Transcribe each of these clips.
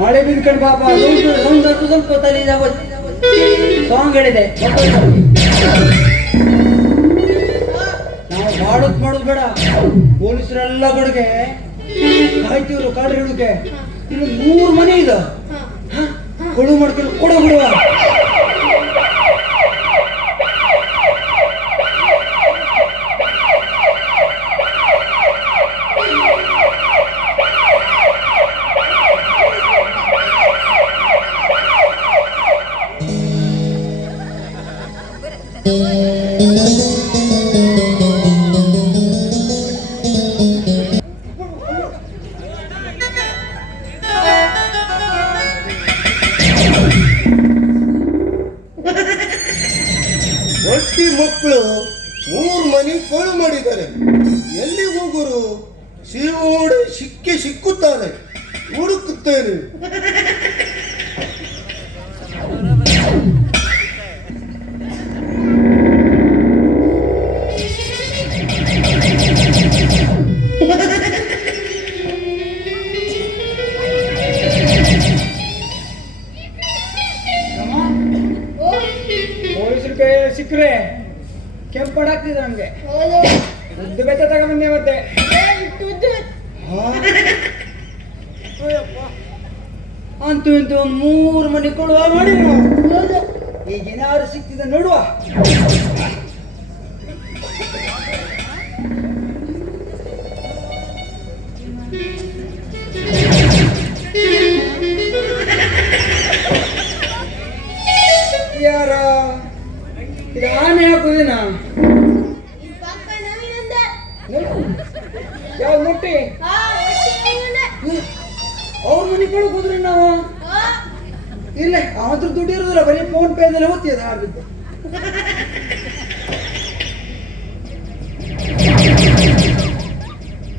ಮಳೆ ಬಿದ್ಕೊಂಡು ಪಾಪ ಸ್ವಲ್ಪ ತಲೆ ಸಾಂಗ್ ಹೇಳಿದೆ. ನಾವು ಮಾಡೋದು ಬೇಡ, ಪೊಲೀಸರೆಲ್ಲ ಕಡೆಗೆ ಕಾಯ್ತೀವ್ರು ಕಾಡು ಹಿಡುಕೆ. ಇನ್ನು 3 ಮನೆ ಇದೆ, ಕೊಡು ಮಾಡ್ಕೊಂಡು ಕೊಡು ಬಿಡುವ. ಒಟ್ಟಿ ಮಕ್ಕಳು 3 ಮನೆ ಕೊಳು ಮಾಡಿದ್ದಾರೆ. ಎಲ್ಲಿ ಹೋಗುರು? ಶಿವೋಡೆ ಸಿಕ್ಕುತ್ತಾನೆ, ಹುಡುಕುತ್ತೇನೆ. ಪೊಲೀಸರಿಗೆ ಸಿಕ್ಕರೆ ಕೆಂಪಡಾಗ್ತಿದೆ ನಮ್ಗೆ. ಉದ್ದು ಬೆತ್ತ ತಗೊಂಬಂದೆ ಮತ್ತೆ. ಅಂತೂ ಇಂತೂ 3 ಮನೆ ಕೊಡುವ ಮಾಡಿ ಈಗ ಏನಾದ್ರು ಸಿಕ್ತಿದೆ ನೋಡುವ. ಯಾರ ಇದು ಆನೆ ಹಾಕುದಿನ ಯಾವ ಮುಟ್ಟಿ ಅವ್ರ ಮನೆ ಕೊಡಕ್ ಹೋದ್ರಿ ನಾವು. ಇಲ್ಲ ಅದ್ರ ದುಡ್ಡು ಇರೋದಿಲ್ಲ, ಬರೀ ಫೋನ್ ಪೇ ಅದೆಲ್ಲ ಓದ್ತಿದ ಆಡ್ಬಿಟ್ಟು.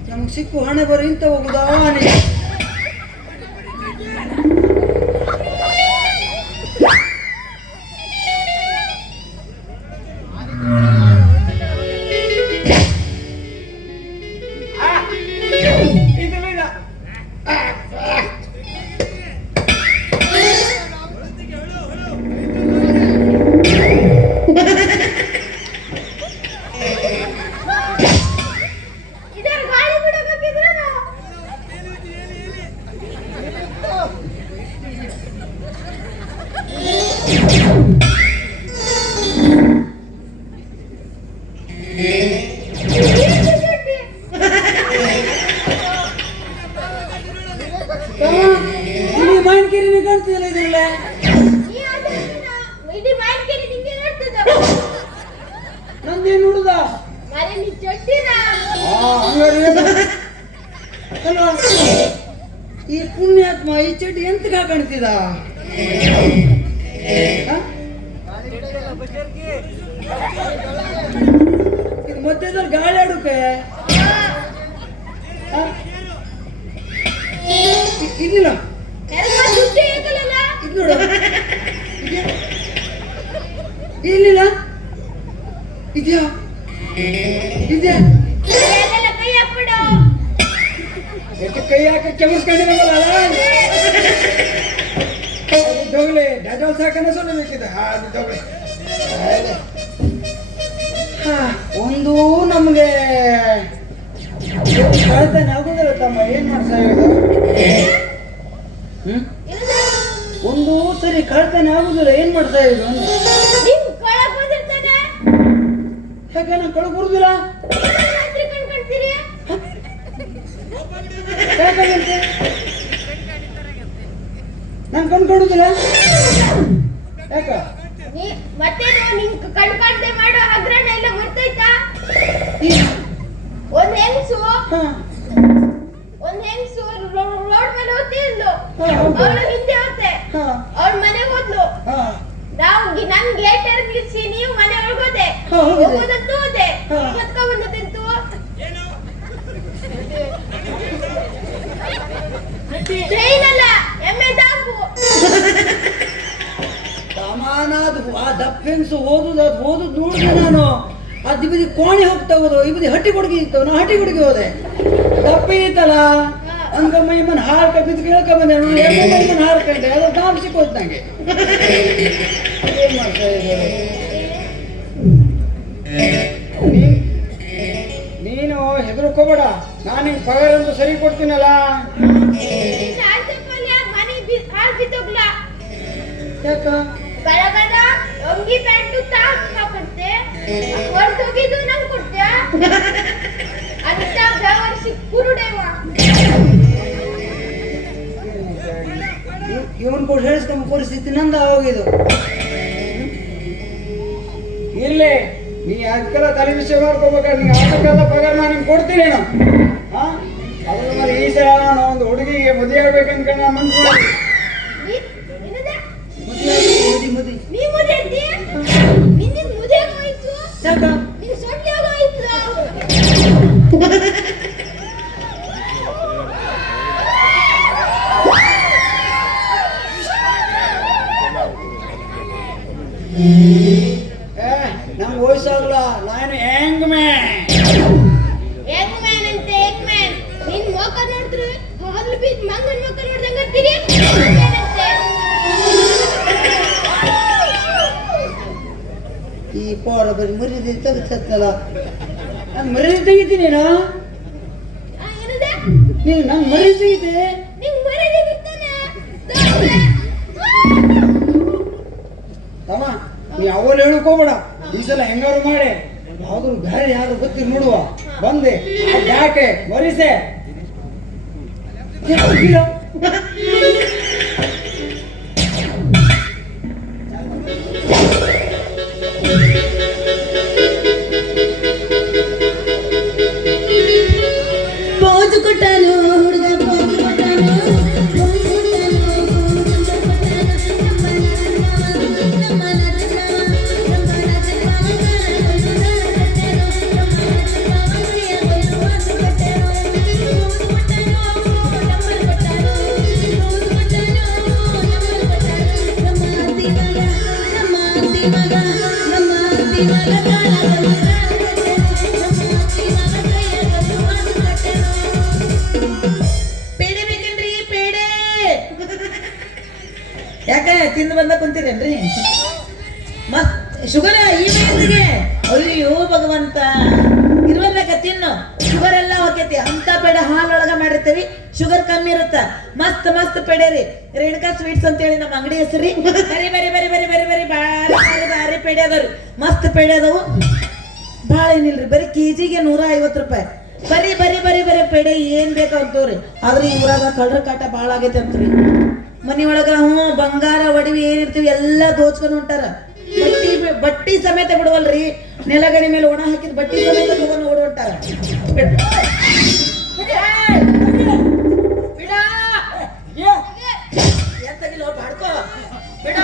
ನಮ್ಗೆ ಸಿಕ್ಕು ಹಣೆ ಬರೀ ಇಂತ ಹೋಗುದಾ ಆನೆ. ಮಾವಿನಕೆರೆ ಕಾಣ್ತಿದಲ್ಲ ಇದ್ರಲ್ಲ, ನಂದೇನು ನೋಡುದ ಈ ಪುಣ್ಯಾತ್ಮ ಈ ಚಡ್ಡಿ ಎಂತ ಕಾಣ್ತಿದ? ಇದು ಮಧ್ಯದಲ್ಲಿ ಗಾಳಿ ಆಡುಕೆ ಇದಿಲ್ಲ. ಇದು ನೋಡು, ಇಲ್ಲಿಲ್ಲ ಇದೆಯಾ? ಇದೆಯಾ? ಕೈ ಹಾಕ ಕೆಮರ್ಸ್ಕೊಂಡಿರಲ್ಲ ಜೋಗ್ಲಿ ಡಾಜಾಲ್ ಸಾಕನ್ನ ಸೊಲ್ಲಬೇಕಿದೆ. ಒಂದು ನಮ್ಗೆ ಕಳ್ತಾನೆ ಆಗುದಿಲ್ಲ ತಮ್ಮ, ಏನ್ ಮಾಡ್ತಾ ಇರೋದು? ಒಂದು ಸರಿ ಕಳ್ತಾನೆ ಆಗುದಿಲ್ಲ, ಏನ್ ಮಾಡ್ತಾ ಇರೋದು? ಯಾಕೆ ನಾನು ಕಳಗ್ ಬರುದಿಲ್ಲ? ಯಾಕಂತೆ ನಾನು ಕಣ್ಕೊಡುದಿಲ್ಲ ಯಾಕ? ಮತ್ತೆ ಕಣ್ಕಾಡ್ದೆ ಮಾಡೋ ಹಗ್ರಣ ಎಲ್ಲ ಗೊತ್ತಾಯ್ತಾ? ಒಂದ್ ಹೆಂಗ್ಸು ರೋಡ್ ಮೇಲೆ ಹೋಗ್ತಿದ್ಲು, ಅವಳು ಹಿಂದೆ ಹೋಗ್ತೆ, ಅವ್ಳ ಮನೆಗೆ ಹೋದ್ಲು. ನನ್ ಗೇಟ್ ಎರಗಿಸಿ ನೀವು ಮನೆ ಒಳಗೋದೆ, ಹೋಗೋದಂತೂ ಹೋದೆ, ಹೊತ್ಕೊ ಬಂದದಂತೂ ಟ್ರೈನ್ ಅಲ್ಲ ಎಮ್ಮೆ ದಾಪು ಸಾಮಾನಾದ ಆ ದಪ್ಪೆನ್ಸು ಓದುದು ನೋಡಿದೆ ನಾನು. ಅದು ಬದಿ ಕೋಣೆ ಹೋಗ್ತಾ ಹೋದವು, ಈ ಬದಿ ಹಟ್ಟಿ ಕೊಡುಗೆ ಇತ್ತು, ನಾ ಹಟ್ಟಿ ಕೊಡುಗೆ ಹೋದೆ. ದಪ್ಪೆ ಇತ್ತಲ್ಲ ಹಂಗ ಮೈಮನ್ ಹಾರ್ಕ ಬಿದ್ದು ಕೇಳ್ಕ ಬಂದೆ ಮೈಮನ್ ಹಾರ್ಕಂಡೆ ಅದು ದಾಮ್ ಸಿಕ್ಕೋದು ನಂಗೆ ಏನ್ ಮಾಡ್ತಾ ಇದ್ದಾರೆ ನೀನು ಹೆದರ್ಕೋಬೇಡ ನಾನು ನಿಂಗೆ ಪಗಾರ ಅಂತ ಸರಿ ಕೊಡ್ತೀನಲ್ಲ ಯಾಕ ಬರಗದ ಅಂಗಿ ಪ್ಯಾಂಟು ಹಾಕೊಡ್ತೆ ಹೊರತೋಗಿದ್ದು ನಂಗೆ ಕೊಡ್ತೆ ಅಂತ ಬೆವರ್ಸಿ ಕುರುಡೆವ ಇವನ್ ಕೊಟ್ಟು ಹೇಳಿಸ್ಕೊಂಬ ಪರಿಸ್ಥಿತಿ ನಂದ ಹೋಗಿದ್ದು ಇರ್ಲಿ ನೀ ಅದಕ್ಕೆಲ್ಲ ತಲೆ ವಿಷಯ ಮಾಡ್ಕೋಬೇಕಾದ್ರೆ ನೀ ಅದಕ್ಕೆಲ್ಲ ಪಗಾರ ನಾನು ನಿಮ್ಗೆ ಕೊಡ್ತೀನಿ ನಾನು ಅದ್ರ ಮೇಲೆ ಈ ಸಲ ನಾನು ಒಂದು ಹುಡುಗಿಗೆ ಮದುವೆ ಆಗ್ಬೇಕಂತ ನಾನು ಮನ್ಸು ಮಾಡಿ ಮದುವೆ ನೀ ಮುದೆ ನಿನ್ನ ಮುದೆ ಆಯ್ತು ಯಾಕ ನಿನ್ನ ಸೊಟ್ಟಿ ಆಯ್ತು ನಂಗೆ ವಯಸ್ಸಾಗಲ್ಲ ನಾನು ಹೆಂಗ್ ಹೆಂಗ್ ಮ್ಯಾನ್ ಅಂತ ಹೆಂಗ್ ಮ್ಯಾನ್ ನಿನ್ ಮುಖ ನೋಡಿದ್ರೆ ಹಾಲು ಬಿದ್ದು ಮಂಗನ ಮುಖ ನೋಡ್ದಂಗ ಈ ಪೋರ ಬರೀ ಮರ್ಯಾದೆ ತೆಗೆದಲ್ಲ ನಾನು ಮರ್ಯಾದೆ ತೆಗಿತೀನಿ ನೀನು ನಂಗೆ ಮರ್ಯಾದೆ ತೆಗಿತೆ ನಿಂಗ್ ಮರ್ಯಾದೆ ಬಿಡ್ತಾನೆ ತಮ್ಮ ನೀ ಅವಳು ಹೇಳಕೋಬೇಡ ಈ ಸಲ ಹೆಂಗಾರು ಮಾಡಿ ಯಾವ್ದು ಬೇರೆ ಯಾರು ಗೊತ್ತಿರ್ ನೋಡುವ ಬಂದೆ ಯಾಕೆ ಮರಿಸೆ ಪೋಜು ಕೊಟ್ಟನು ಹುಡುಗ ಪೋಜು ಕೊಟ್ಟನು ಪೇಡೆ ಬೇಕೇನ್ರಿ ಪೇಡೆ ಯಾಕೆ ತಿಂದು ಬಂದ ಕುಂತೀರೇನ್ರಿ ಮತ್ ಶುಗರ್ ಈ ವಯಸ್ಸಿಗೆ ಅಯ್ಯೋ ಭಗವಂತ ಇರುವಂತ ತಿನ್ನು ಶುಗರ್ ಎಲ್ಲ ಹೋಗೈತಿ ಅಂತ ಪೇಡೆ ಹಾಲೊಳಗ ಮಾಡಿರ್ತೀವಿ ಶುಗರ್ ಕಮ್ಮಿ ಇರುತ್ತ ಮಸ್ತ್ ಮಸ್ತ್ ಪೇಡೆ ರೀ ರೇಣುಕಾ ಸ್ವೀಟ್ಸ್ ಅಂತ ಹೇಳಿ ನಮ್ಮ ಅಂಗಡಿ ಹೆಸರಿ ಬರಿ ಬರಿ ಬರಿ ಬರಿ ಬರಿ ಬರಿ ಬಾರಿ ಪೇಡೆ ಅದಾವ್ರಿ ಮಸ್ತ್ ಪೇಡೆ ಅದಾವು ಭಾಳ ಏನಿಲ್ರಿ ಬರೀ ಕೆಜಿಗೆ 150 ರೂಪಾಯಿ ಬರೀ ಬರೀ ಬರೀ ಬರೀ ಪೇಡೆ ಏನ್ ಬೇಕಂತವ್ರಿ ಆದ್ರೆ ಈ ಊರಾಗ ಕಳ್ರ ಕಾಟ ಭಾಳ ಆಗೈತೆ ಅಂತ್ರಿ ಮನಿ ಒಳಗ ಬಂಗಾರ ಒಡವಿ ಏನಿರ್ತೀವಿ ಎಲ್ಲ ದೋಚ್ಕೊಂಡು ಹೊಂಟಾರ ಬಟ್ಟಿ ಸಮೇತ ಬಿಡುವಲ್ರಿ ನೆಲಗಡಿ ಮೇಲೆ ಒಣ ಹಾಕಿದ ಬಟ್ಟಿ ಸಮೇತ ತಗೊಂಡು ಓಡ್ ಹೊಂಟಾರ ಬಾಡ್ಕೋ ಬಿಡ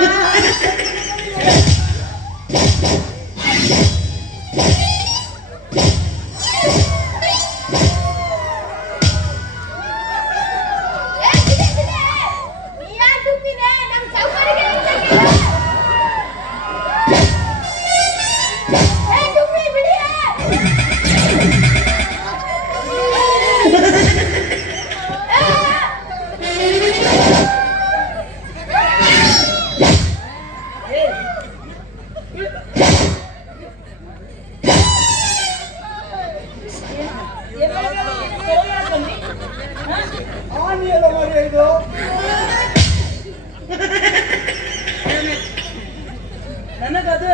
ನನಗದು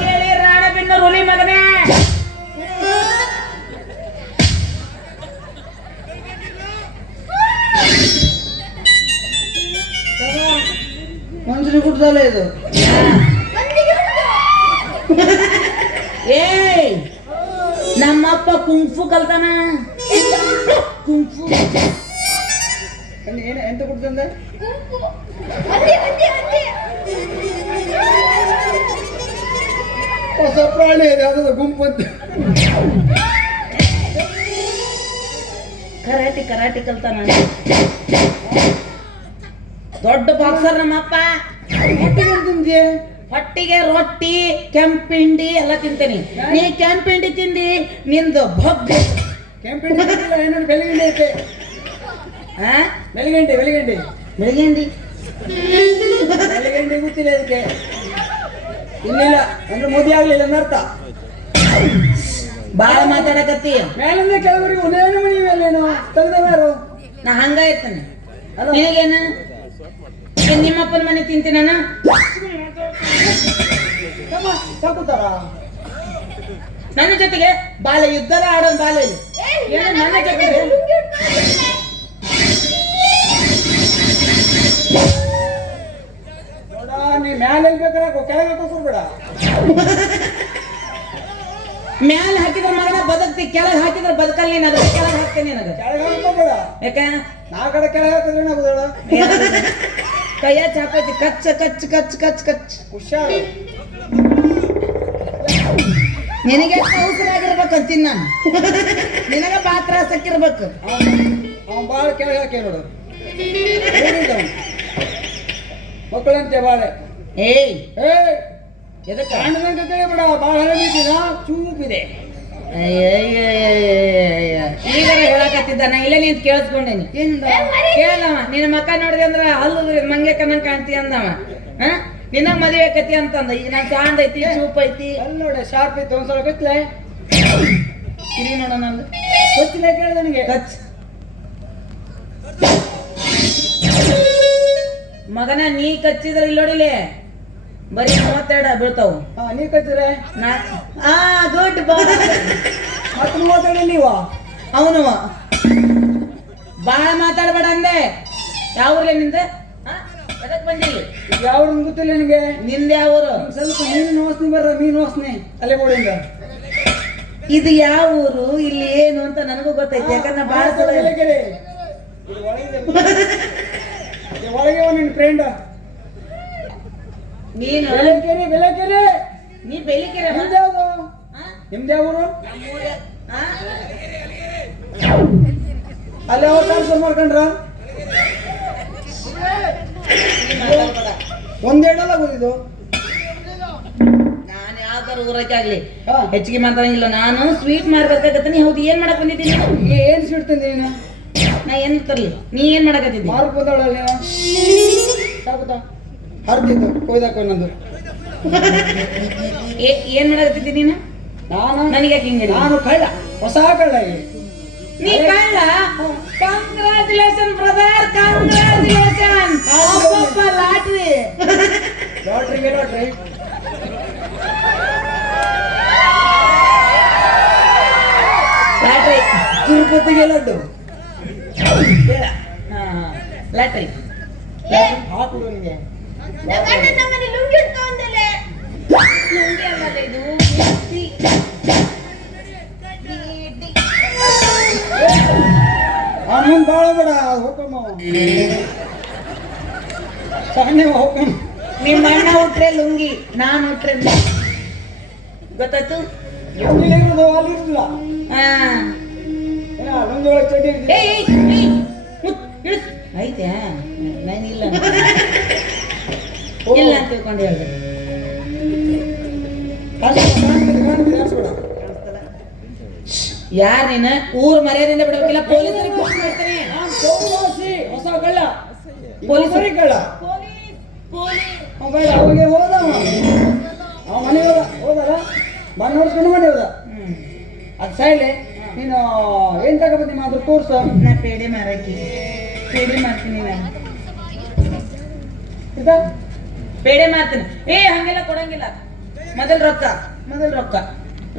ಕೇಳಿ ರಾಣಬಿನ್ನ ರುಲಿ ಮಗನೇ ಮನ್ಸರಿ ಕುಟ್ದಲ್ಲ ಇದು ಏಯ್ ನಮ್ಮಪ್ಪ ಕುಂಫು ಕಲ್ತಾನ ಕುಂಫು ಎಂತ ಕುಟ್ತಂದೆ ಹೊಸ ಪ್ರಾಣಿ ಇದೆ ಯಾವ್ದು ಗುಂಪು ಅಂತ ಕರಾಟಿ ಕಲ್ತಾನ ದೊಡ್ಡ ಬಾಕ್ಸರ್ ನಮ್ಮಪ್ಪ ಹೊಟ್ಟಿಗೆ ರೊಟ್ಟಿ ಕೆಂಪಿಂಡಿ ಎಲ್ಲ ತಿಂತೇನಿ ನೀ ಕೆಂಪಿಂಡಿ ತಿಂದಿ ನಿಂದು ಭಗ್ ಕೆಂಪಿಂಡಿ ಏನಾದ್ರು ಬೆಳಗ್ಗೆ ಐತೆ ಹಾ ಬೆಳಗಂಡಿ ಬೆಳಗಂಡಿ ಬೆಳಗ್ಗೆಂಡಿ ಬೆಳಗಂಡಿ ಗೊತ್ತಿಲ್ಲ ಇದಕ್ಕೆ ಇನ್ನಿಲ್ಲ ಅಂದ್ರೆ ಮದುವೆ ಆಗ್ಲಿಲ್ಲ ಅನ್ನರ್ಥ. ಬಾಳ ಮಾತಾಡಕತ್ತಿ. ಮೇಲಿಂದ ಕೆಲವರಿಗೆ ಒಂದೇನು ಮನಿ ಮೇಲೇನು ತೆಗ್ದವ್ಯಾರು ನಾ ಹಂಗಾಯ್ತಾನೆ ನಿನಗೇನ ನಿಮ್ಮಪ್ಪನ ಮನೆ ತಿಂತೀನಿ ನಾನು ಸಾಕುತ್ತಾರ ನನ್ನ ಜೊತೆಗೆ ಬಾಲ ಯುದ್ಧದ ಆಡೋನ್ ಬಾಲ ಇಲ್ಲಿ ಏನು ನನ್ನ ಜೊತೆಗೆ ಲುಂಗಿ ಉಟ್ಕೊಂಡಿದ್ದಾನೆ. ನೋಡ ನೀ ಮ್ಯಾಲೆ ಬೇಕಾದ್ರೆ ಕೆಳಗೆ ಕೂರ್ಬೇಡ. ಮ್ಯಾಲ ಹಾಕಿದ್ರ ಮಗನ ಬದುಕ್ತಿ, ಕೆಳಗೆ ಹಾಕಿದ್ರ ಬದುಕಲ್ ನೀನ್. ಅದ್ರ ಕೆಳಗೆ ಹಾಕ್ತೇನೆ ನನಗ. ಕೆಳಗೆ ಹಾಕೋಬೇಡ. ಯಾಕ ನಾ ಕಡೆ ಕೆಳಗೆ ಹಾಕಿದ್ರೆ ಏನಾಗುದಳ ಕೈಯ ಚಾಪೈತಿ ಕಚ್ಚ ಕಚ್ ಕಚ್ ಕಚ್ ಕಚ್. ಹುಷಾರು. ನಿನಗೆ ಅವಸರಾಗಿರ್ಬೇಕು ಅಂತೀನಿ ನಾನು. ನಿನಗ ಬಾ ತ್ರಾಸಕ್ಕಿರ್ಬೇಕು. ಅವ್ನು ಬಾಳ ಕೆಳಗೆ ಹಾಕಿ ನೋಡು ಮಕ್ಕಳಂತೆ ಬಾಳೆ. ಏಯ್ ಏ ಎದಕ್ಕ ಕಾಣದಂತ ತಿಳಿಬೇಡ. ಬಾಳ ಹರಡಿದ್ದೀನ ಚೂಪಿದೆ. ಈಗಾರ ಹೇಳಕತ್ತಿದ್ದ ನಾ ಇಲ್ಲೇ ನಿಂತ ಕೇಳಿಸ್ಕೊಂಡೇನಿ. ಕೇಳವ ನಿನ್ನ ಮಕ್ಕ ನೋಡಿದೆ ಅಂದ್ರ ಹಲ್ಲು ಮಂಗೆ ಕಣ್ಣಂಗ್ ಕಾಣ್ತಿ ಅಂದವ. ನಿನ್ನ ಮದುವೆ ಕತಿ ಅಂತಂದ. ಈಗ ನಾನ್ ಸಾಂದ್ ಐತಿ ಚೂಪ್ ಐತಿ ಅಲ್ಲಿ ನೋಡೆ ಶಾರ್ಪ್ ಇತ್ತು. ಒಂದ್ಸಲ ಕತ್ಲೆ ಕಿರಿ ನೋಡ ನಂದು ಗೊತ್ತಿಲ್ಲ ಕೇಳಿದ ನನಗೆ. ಕಚ್ ಮಗನ ನೀ ಕಚ್ಚಿದ್ರ ಇಲ್ಲಿ ನೋಡಿಲಿ ಬರೀ 32 ಬೀಳ್ತಾವು. ನೀ ಕಚ್ಚಿದ್ರೆ ಗುಡ್ ಬಾಯ್. ಮತ್ತೆ 32 ನೀವ ಅವನು ಬಾಳ ಮಾತಾಡ್ಬೇಡ ಅಂದೆ. ಯಾವ ಊರ್ಲೆ ನಿಂದ ಎದಕ್ ಬಂದಿಲ್ಲ? ಯಾವ ಗೊತ್ತಿಲ್ಲ ನಿನಗೆ. ನಿಂದ ಯಾವ ಊರು? ಸ್ವಲ್ಪ ಮೀನು ವಾಸನೆ ಬರ್ರ. ಮೀನು ವಾಸನೆ ಅಲ್ಲೇ ಬೋಡಿಂದ. ಇದು ಯಾವ ಊರು ಇಲ್ಲಿ ಏನು ಅಂತ ನನಗೂ ಗೊತ್ತೈತಿ. ಯಾಕಂದ್ರೆ ಬಾಳ ಸಲ ಬೆಳಗೆರೆ ಒಳಗೆ ನಿನ್ ಫ್ರೆಂಡ್ ನೀನು ಬೆಳಕೆರೆ ಬೆಳಕೆರೆ. ನೀ ಬೆಳಿಕೆರೆ ನಿಮ್ದು ಯಾವ್ದು? ನಿಮ್ದು ಯಾವ ಊರು? ಅಲ್ಲಿ ಯಾವ ಟ್ರಾನ್ಸ್ಫರ್ ಮಾಡ್ಕೊಂಡ್ರ? ಒಂದೇಡಲ್ಲ ಗೊತ್ತಿದ್ದು. ನಾನು ಯಾವ್ದಾರ ಊರಕ್ಕೆ ಆಗ್ಲಿ ಹಾ. ಹೆಚ್ಚಿಗೆ ಮಾತಾಡಂಗಿಲ್ಲ. ನಾನು ಸ್ವೀಟ್ ಮಾಡ್ಬೇಕಾಗತ್ತ. ನೀ ಹೌದು ಏನ್ ಮಾಡಕ್ ಬಂದಿದ್ದೀನಿ? ಏನ್ ಸ್ವೀಟ್ ತಂದಿ ನೀನು? ನಾ ಏನ್ ತರ್ಲಿ? ನೀ ಏನ್ ಮಾಡಕತ್ತಿದ್ದಿ? ಮಾರ್ಕ್ ಬಂದವಳ ಸಾಕುತ್ತಾ ಹರ್ದಿದ್ದು ಕೊಯ್ದಾಕ ನಂದು. ಏನ್ ಮಾಡಕತ್ತಿದ್ದಿ ನೀನು? ನಾನು ನನಗೆ ಯಾಕೆ ಹಿಂಗೆ ನಾನು ಕಳ್ಳ, ಹೊಸ ಕಳ್ಳ. ನೀ ಕಳ್ಳ? Congratulation brother, congratulation. ಲಾಟ್ರಿ ಲಾಟ್ರಿಗೆ ಲಾಟ್ರಿ. ಲಾಟ್ರಿ ತಿರುಪತಿಗೆ ಲಡ್ಡು ಲಾಟ್ರಿ ಹಾಕು ನಿನಗೆ. ನಮ್ಮ ಅಣ್ಣನ ಮನೆ ಲುಂಗಿ ಉಟ್ಕೊಂಡಲೆ. ಲುಂಗಿ ಅಲ್ಲದ ಇದು ಮುಂದೆ ಬಾಳ ಬೇಡ ಹೋಗಮ್ಮ. ಸಣ್ಣ ಹೋಗಮ್ಮ. ನಿಮ್ಮ ಅಣ್ಣ ಉಟ್ರೆ ಲುಂಗಿ, ನಾನು ಉಟ್ರೆ ಗೊತ್ತಾಯ್ತು. ಇಲ್ಲಿರೋದು ಅಲ್ಲಿ ಇರುದಿಲ್ಲ. ಹಾ ಲುಂಗಿ ಒಳಗೆ ಚಡ್ಡಿ ಇರ್ತದೆ. ಐತೆ ನಾನು ಇಲ್ಲ ಇಲ್ಲ ಅಂತ ತಿಳ್ಕೊಂಡು ಹೇಳ್ದೆ. ಯಾರ ನೀನ? ಊರ್ ಮರ್ಯಾದಿಂದ ಬಿಡಬೇಕಿಲ್ಲ. ಪೊಲೀಸರಿಗೆ ಫೋನ್ ಮಾಡ್ತೇನೆ. ಹೊಸ ಕಳ್ಳ ಪೊಲೀಸರಿಗೆ ಕಳ್ಳ. ಪೊಲೀಸ್ ಅವಾಗೆ ಹೋದ ಅವ ಮನೆ ಹೋದಲ್ಲ ಮನೆ ನೋಡ್ಕೊಂಡು ಮನೆ ಹೋದ. ಅದು ಸೈಲೆ ನೀನು ಏನ್ ತಗೋಬಂದಿ ಮಾತ್ರ ತೋರ್ಸ. ನಾ ಪೇಡೆ ಮಾರಕ್ಕೆ ಪೇಡೆ ಮಾಡ್ತೀನಿ. ನಾನು ಪೇಡೆ ಮಾಡ್ತೀನಿ. ಹಂಗೆಲ್ಲ ಕೊಡಂಗಿಲ್ಲ. ಮೊದಲ್ ರೊಕ್ಕ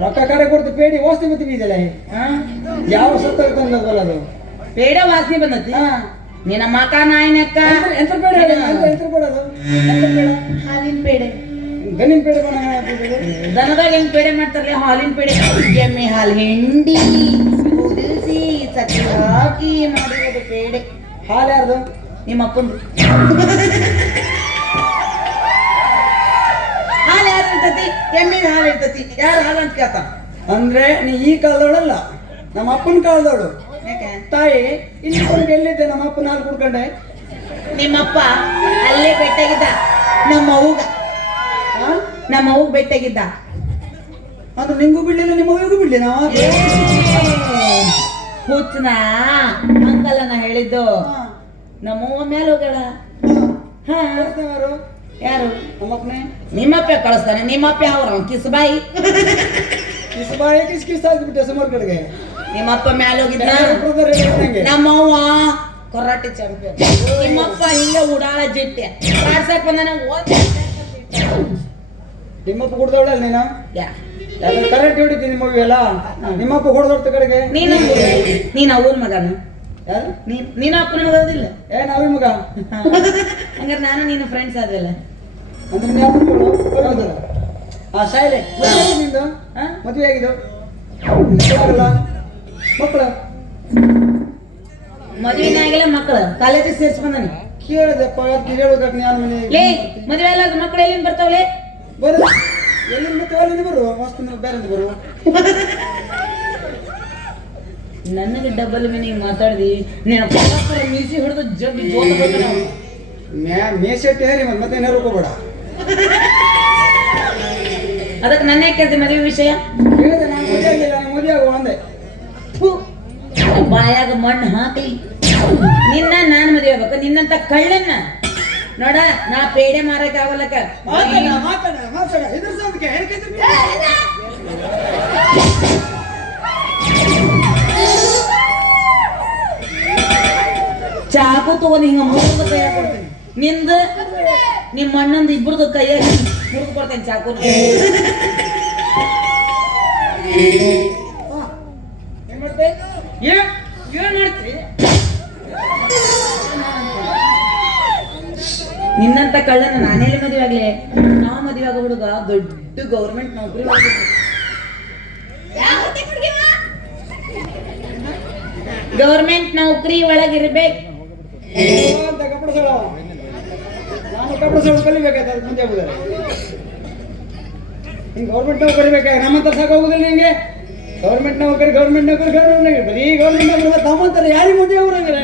ರೊಕ್ಕ ಕಡೆ ಕೊಡ್ತು. ಪೇಡಿ ವಾಸನೆ ಬರ್ತೀವಿ ಇದೆಲ್ಲ. ಯಾವ ಸತ್ತ ತಂದಲ್ಲ ಅದು ಪೇಡೆ ವಾಸನೆ ಬಂದತಿ. ನಿನ್ನ ಮಕ ನಾಯಿನಕ್ಕ ಎಂತ ಬೇಡ ಎಂತ ಬೇಡ ಅದು ಹಾಲಿನ ಪೇಡೆ ಗಣ್ಣಿನ ಪೇಡೆ ಬಣ್ಣ. ದನದಾಗ ಹೆಂಗ್ ಪೇಡೆ ಮಾಡ್ತಾರಲ್ಲ ಹಾಲಿನ ಪೇಡೆ. ಎಮ್ಮೆ ಹಾಲು ಹಿಂಡಿ ಕುದಿಸಿ ಸಕ್ಕರೆ ಹಾಕಿ ಮಾಡಿರೋದು ಪೇಡೆ. ಹಾಲು ಯಾರ್ದು? ನಿಮ್ಮ ಅಪ್ಪಂದು. ಹಾಲು ಯಾರು ಇರ್ತತಿ? ಎಮ್ಮಿನ ಹಾಲು ಇರ್ತತಿ. ಯಾರು ಹಾಲು ಅಂತ ಕೇಳ್ತಾನ? ಅಂದ್ರೆ ನೀ ಈ ಕಾಲದವಳಲ್ಲ, ನಮ್ಮ ಅಪ್ಪನ ಕಾಲದವಳು. ಯಾಕೆ? ತಾಯಿ ಇಲ್ಲಿ ಕೊನೆಗೆ ಎಲ್ಲಿದ್ದೆ? ನಮ್ಮ ಅಪ್ಪನ ಹಾಲು ಕುಡ್ಕೊಂಡೆ. ನಿಮ್ಮಪ್ಪ ಅಲ್ಲೇ ಬೆಟ್ಟಾಗಿದ್ದ. ನಮ್ಮ ಅವ್ಗ ಬೆಟ್ಟಾಗಿದ್ದ. ಅಂದ್ರೆ ನಿಂಗೂ ಬಿಡ್ಲಿಲ್ಲ, ನಿಮ್ಮ ಅವ್ವಿಗೂ ಬಿಡ್ಲಿ. ನಾವು ಹುಚ್ಚನ ಹಂಗಲ್ಲ ನಾ ಹೇಳಿದ್ದು ನಮ್ಮವ್ವ ಮೇಲೆ ಹೋಗಳ ಹಾ ಯಾರು ಯಾರು ನಮ್ಮಪ್ಪನೇ ನಿಮ್ಮಪ್ಪ ಕಳಿಸ್ತಾನೆ ನಿಮ್ಮಪ್ಪ ಅವ್ರ ಕಿಸ್ಬಾಯಿ ಕಿಸ್ ಬಾಯಿ ಕಿಸ್ ಕಿಸ್ ಆಗಿಬಿಟ್ಟೆ ಸುಮಾರು ಕಡೆಗೆ ನಿಮ್ಮಪ್ಪ ಮೇಲೆ ಹೋಗಿದ್ದ ಬ್ರದರ್ ಹೇಳ್ದಂಗೆ ನಮ್ಮವ್ವ ಕೊರಾಟೆ ಚಾಂಪಿಯನ್ ನಿಮ್ಮಪ್ಪ ಹಿಂಗೆ ಉಡಾಳ ಜಿಟ್ಟೆ ಕಾಡ್ಸಕ್ ಬಂದ ನಿಮ್ಮಪ್ಪ ಕುಡ್ದವಳಲ್ಲ ನೀನು ಯಾ ಯಾಕಂದ್ರೆ ಕರೆಕ್ಟ್ ಹೊಡಿತೀನಿ ನಿಮ್ಮ ಎಲ್ಲ ನಿಮ್ಮಪ್ಪ ಹೊಡೆದೊಡ್ತ ಕಡೆಗೆ ನೀನು ಅವ್ರ ಮಗನ ಯಾರು ನೀನು ಅಪ್ಪನ ಮಗದಿಲ್ಲ ಏ ನಾವೇ ಮಗ ಹಂಗಾರೆ ನಾನು ನೀನು ಫ್ರೆಂಡ್ಸ್ ಆದ್ವಲ್ಲ ಅಂದ್ರೆ ನೀವು ಅಪ್ಪನ ಹೌದಲ್ಲ ಹಾ ಶಾಲೆ ಮದುವೆ ನಿಂದು ಹಾ? ಮದುವೆ ಆಗಿದ್ದು ಆಗಲ್ಲ ಮಕ್ಕಳು ಮದುವೆನೇ ಆಗಿಲ್ಲ ಮಕ್ಕಳು ಕಾಲೇಜಿಗೆ ಸೇರ್ಸ್ ಬಂದಾನೆ ಕೇಳಿದೆಪ್ಪ ಹೇಳ್ಬೇಕು ನಾನು ಮನೆ ಲೇ ಮದುವೆ ಎಲ್ಲ ಮಕ್ಕಳು ಎಲ್ಲಿಂದ ಬರ್ತಾವಲೆ ಬರು ಎಲ್ಲಿಂದ ಮತ್ತೆ ಅಲ್ಲಿಂದ ಬರುವ ಮಸ್ತ್ ಬೇರೆ ಬರುವ ನನಗೆ ಡಬಲ್ ಮೀನಿಂಗ್ ಮಾತಾಡ್ದಿ ನೀನು ಪರ ಮೀಸಿ ಹಿಡಿದು ಜಗ್ಗಿ ಜೋತ ಬರ್ತಾನೆ ಅವ್ನು. ಮೇಸೆಟ್ಟಿ ಹೇರಿ ಮತ್ತೆ ಏನಾರು ಹೋಗ್ಬೇಡ ಅದಕ್ಕೆ ನನ್ನೇ ಕೇಳ್ತಿ ಮದುವೆ ವಿಷಯ ಹೇಳಿದೆ ನಾನು ಮದುವೆ ಆಗಿಲ್ಲ ನಾನು ಮದುವೆ ಆಗುವ ಅಂದೆ ಥು, ಬಾಯಾಗ ಮಣ್ಣು ಹಾಕ್ಲಿ ನಿನ್ನ ನಾನು ಮದುವೆ ಆಗ್ಬೇಕು ನಿನ್ನಂತ ಕಳ್ಳನ್ನ ನೋಡ ನಾ ಪೇಡೆ ಮಾರಕ್ಕೆ ಆಗಲ್ಲಕ್ಕ ಮಾತಾಡ ಹೆದರ್ಸೋದಕ್ಕೆ ಚಾಕು ತಗೊಂಡು ಹಿಂಗ ಮುರಿದು ಕೈ ಕೊಡ್ತೀನಿ ನಿಂದ ನಿಮ್ಮ ಅಣ್ಣಂದು ಇಬ್ಬರದು ಕೈಯಾಗಿ ಮುರಿದು ಕೊಡ್ತೇನೆ ಚಾಕು ಏನ್ ಮಾಡ್ತೀರಿ ನಿನ್ನಂತ ಕಳ್ಳನ ನಾನೇಲಿ ಮದುವೆ ಆಗ್ಲಿ ನಾ ಮದುವೆ ಆಗೋ ಹುಡುಗ ದೊಡ್ಡ ಗೌರ್ಮೆಂಟ್ ನೌಕರಿ ಗೌರ್ಮೆಂಟ್ ನೌಕರಿ ಒಳಗಿರ್ಬೇಕು ಅಂತ ಕಪಡಸಳ ನಾನು ಕಪಡಸಳ ಕಲಿಬೇಕಾಯ್ತು ಅದು ಮುಂದೆ ಆಗುದಿಲ್ಲ ಹಿಂಗೆ ಗೌರ್ಮೆಂಟ್ ನೌಕರಿ ಬೇಕಾಗ ನಮ್ಮಂತ ಸಾಕಾಗುದಿಲ್ಲ ನಿಂಗೆ ಗೌರ್ಮೆಂಟ್ ನೌಕರಿ ಬರೀ ಗೌರ್ಮೆಂಟ್ ನೌಕರಿ ತಮ್ಮಂತಾರೆ ಯಾರಿಗೆ ಮುಂದೆ ಅವ್ರಂದ್ರೆ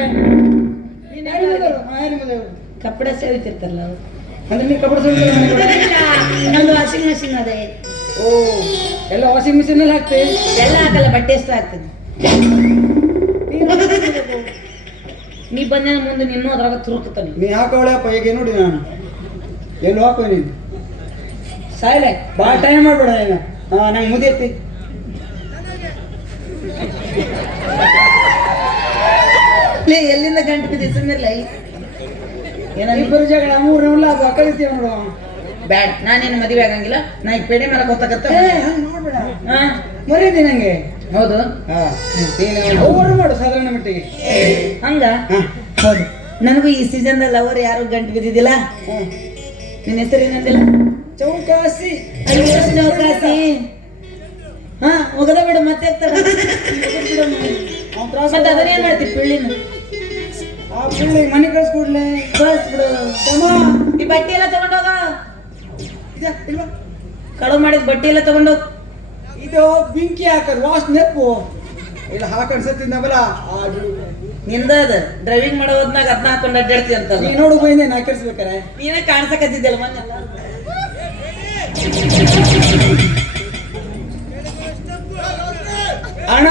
ಯಾರಿಗೆ ಮುಂದೆ ಅವರು ಕಪ್ಪಡ ಸೇವಿತಿರ್ತಾರಲ್ಲ ಅವ್ರು ಅಂದ್ರೆ ನೀ ಕಪಡಸಳ ನಂದು ವಾಷಿಂಗ್ ಮಷಿನ್ ಅದೇ ಓ ಎಲ್ಲ ವಾಷಿಂಗ್ ಮಿಷಿನ್ ಅಲ್ಲಿ ಹಾಕ್ತಿ ಎಲ್ಲ ಹಾಕಲ್ಲ ಬಟ್ಟೆ ಎಷ್ಟು ಆಗ್ತದೆ ನೀ ಬಂದ ಮುಂದೆ ನಿನ್ನೂ ಅದ್ರಾಗ ತುರುಕ್ತಾನೆ ನೀ ಹಾಕೋಳಪ್ಪ ಈಗ ನೋಡಿ ನಾನು ಎಲ್ಲಿ ಹಾಕೋ ನೀನು ಸಾಯ್ಲೆ ಭಾಳ ಟೈಮ್ ಮಾಡ್ಬೇಡ ನೀನು ನಂಗೆ ಮುದಿರ್ತಿ ಎಲ್ಲಿಂದ ಗಂಟು ಬಿದ್ದಿ ಸುಮ್ಮಿರ್ಲ ಇಬ್ಬರು ಜಗಳ ಮೂರನೇಲ್ಲ ಅದು ಕಲಿತೀವಿ ನೋಡು ಬ್ಯಾಡ್ ನಾನೇನು ಮದುವೆ ಆಗಂಗಿಲ್ಲ ನಾ ಈ ಪೇಡೆ ಮಾರಕ್ ಗೊತ್ತಾಗತ್ತ ಹಂಗೆ ಮಾಡ್ಬೇಡ ಹಾ ಮರೀತಿ ನಂಗೆ ಹೌದು ನೀನು ಓವರ್ ಮಾಡು ಸಾಧಾರಣ ಮಟ್ಟಿಗೆ ಹಂಗ ಹಾಂ ಹೌದು ನನಗೂ ಈ ಸೀಸನ್ದಲ್ಲಿ ಲವರ್ ಯಾರು ಗಂಟು ಬಿದ್ದಿದ್ದಿಲ್ಲ ನಿನ್ನ ಹೆಸರು ಏನಂದಿಲ್ಲ ಚೌಕಾಸಿ ಅಯ್ಯೋ ಚೌಕಾಸಿ ಹಾ ಹೋಗದ ಬಿಡು ಮತ್ತೆ ಮತ್ತೆ ಅದನ್ನೇನ್ ಮಾಡ್ತಿ ಪಿಳ್ಳಿನ ಆ ಪುಳ್ಳಿ ಮನೆ ಕಳ್ಸ್ಕೊಡ್ಲೆ ಕಳ್ಸ್ಬಿಡು ತಮ್ಮ ಈ ಬಟ್ಟೆ ಎಲ್ಲ ತಗೊಂಡೋಗ ಇದೆ ಇಲ್ವಾ ಕಳು ಮಾಡಿದ ಬಟ್ಟೆ ಎಲ್ಲ ತಗೊಂಡೋಗ್ ಇದು ಬೆಂಕಿ ಹಾಕದ್ ವಾಸ್ ನೆಪ್ಪು ಇಲ್ಲ ಹಾಕೊಂಡು ಸತ್ತಿದ್ದವಲ್ಲ ನಿಂದ ಅದ ಡ್ರೈವಿಂಗ್ ಮಾಡೋ ಹೋದ್ನಾಗ ಅದನ್ನ ಹಾಕೊಂಡು ಅಡ್ಡಾಡ್ತಿ ಅಂತ ನೀ ನೋಡು ಬೈಂದೆ ನಾ ಕೆಡ್ಸ್ಬೇಕಾರೆ ನೀನೇ ಕಾಣ್ಸಕತ್ತಿದ್ದಲ್ಲ ಮೊನ್ನೆ ಅಣ್ಣ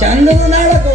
ಚಂದದ ನಾಳಕ